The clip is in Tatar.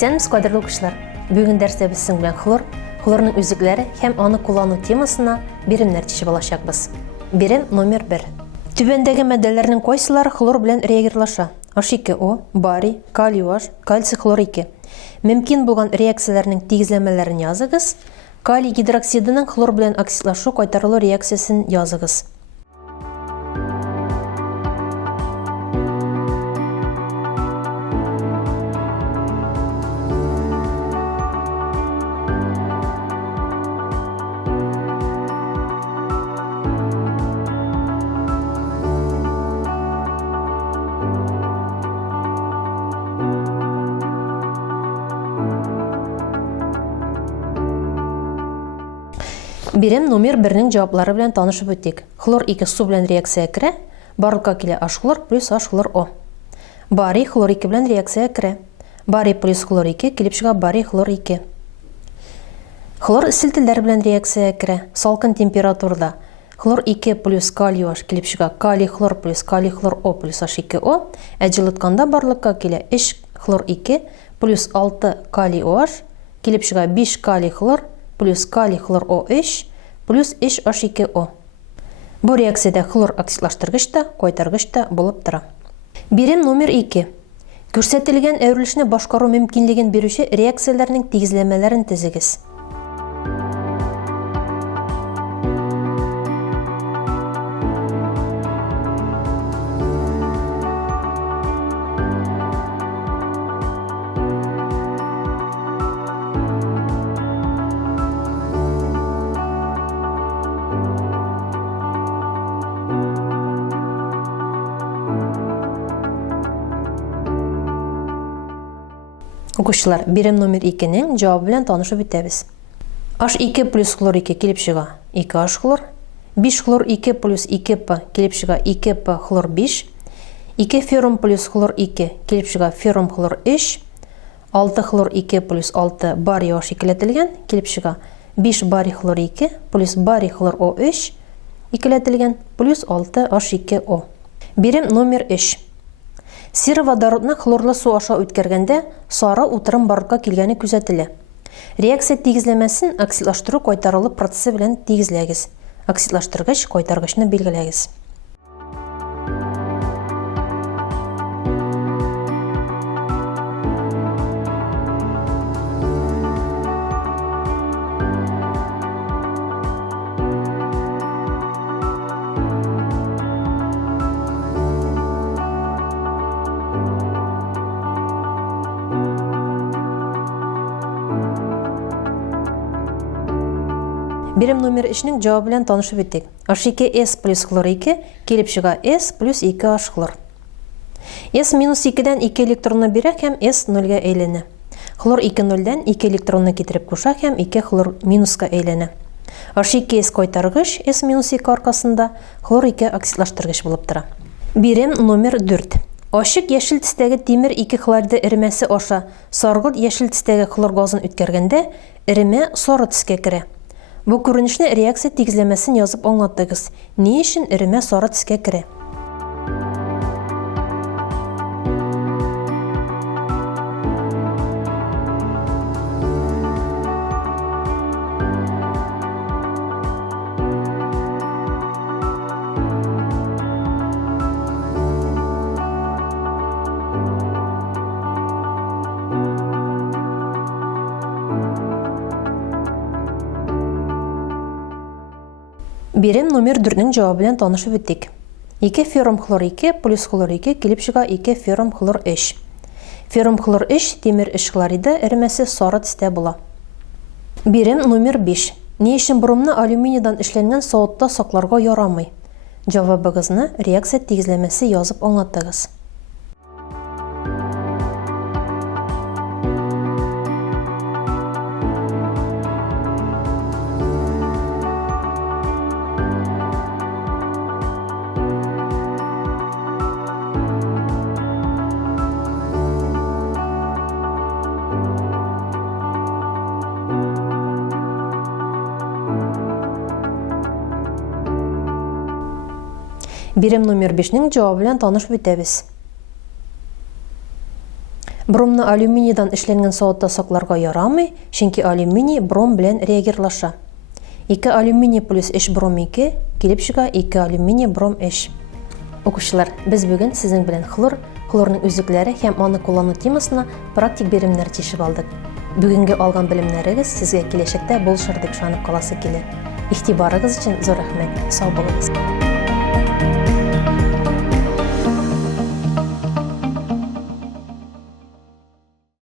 Исәнмез, кадерле укучылар. Бүген дәрестә без сезнең белән хлорның үзекләре һәм аны куллану темасына биремнәр төшеп алачакбыз. Бирем номер 1. Түбәндәге матдәләрнең кайсылары хлор белән реагирлаша? H2O, барий, калий OH, кальций хлор 2. Мөмкин булган реакцияләрнең тигезләмәләрен языгыз. Калий гидроксидының хлор белән оксидлашу кайтарылу реакциясын языгыз. Бирем номер 1-нең җаваплары белән танышып үтик. Хлор 2 су белән реакциягә керә, барлыкка килә H хлор плюс H хлор O. Барий хлор 2 белән реакциягә керә. Барий плюс хлор 2 килеп чыга барий хлор 2. Хлор селтәләр белән реакциягә керә. Салкын температурада хлор 2 плюс калий OH килеп чыга калий хлор плюс калий хлор O плюс H2O. Җылытканда барлыкка килә 3 хлор 2 плюс 6 калий OH килеп чыга 5 калий хлор плюс калий хлор O3 плюс H2O. Бу реакциядә хлор оксидлаштыргыч та, кайтаргыч та булып тора. Бирем номер 2. Күрсәтелгән әверелешне башкару мөмкинлеген бирүче реакцияләрнең тигезләмәләрен төзегез. Укучылар, бирем номер 2-нең җавабы белән танышып үтәбез. H2 плюс хлор 2 килеп чыга 2H хлор, 5 хлор 2 плюс 2P килеп чыга 2P хлор 5, 2 феррум плюс хлор 2 килеп чыга феррум хлор 3, 6 хлор 2 плюс 6 барий OH икеләтелгән, килеп чыга 5 барий хлор 2 плюс барий хлор O3 икеләтелгән плюс 6 H2O. Бирем номер 3. Сероводородны хлорлы су аша үткәргәндә сары утырым барлыкка килгәне күзәтелә. Реакция тигезләмәсен оксидлаштыру кайтарылу процессы белән тигезләгез. Оксидлаштыргыч, кайтаргычны билгеләгез. Бирем номер 3-нең җавабы белән танышып үттек. H2S плюс хлор 2 килеп чыга S плюс 2H хлор. S минус 2-дән 2 электронны бирә һәм S 0-га әйләнә. Хлор 2 0-дән 2 электронны китереп куша һәм 2 хлор минуска әйләнә. H2S кайтаргыч S минус 2 аркасында хлор 2 оксидлаштыргыч булып тора. Бирем номер 4. Ачык яшел төстәге тимер 2 хлориды эремәсе аша саргылт яшел төстәге хлор газын үткәргәндә эремә сары төскә керә. Бу күренешне реакция тигезләмәсен язып аңлатыгыз. Ни өчен эремә сары төскә керә? Бирем номер 4-нең җавабы белән танышып үттек. 2 феррум хлор 2 плюс хлор 2 килеп чыга 2 феррум хлор 3. Феррум хлор 3 тимер 3 хлориды эремәсе сары төстә була. Бирем номер 5. Ни өчен брумны алюминийдан эшләнгән савытта сакларга ярамый? Җавабыгызны реакция тигезләмәсе язып аңлатыгыз. Бирем номер 5-нең җавабы белән танышып үтәбез. Бромны алюминийдан эшләнгән савытта сакларга ярамый, чөнки алюминий бром белән реагирлаша. 2 алюминий плюс 3 бром 2 килеп чыга 2 алюминий бром 3. Укучылар, без бүген сезнең белән хлорның үзәкләре һәм аны куллану темасына практик биремнәр тишеп алдык. Бүгенге алган белемнәрегез сезгә киләчәктә булышыр дип ышанып каласы килә. Игътибарыгыз өчен зур рәхмәт. Сау булыгыз.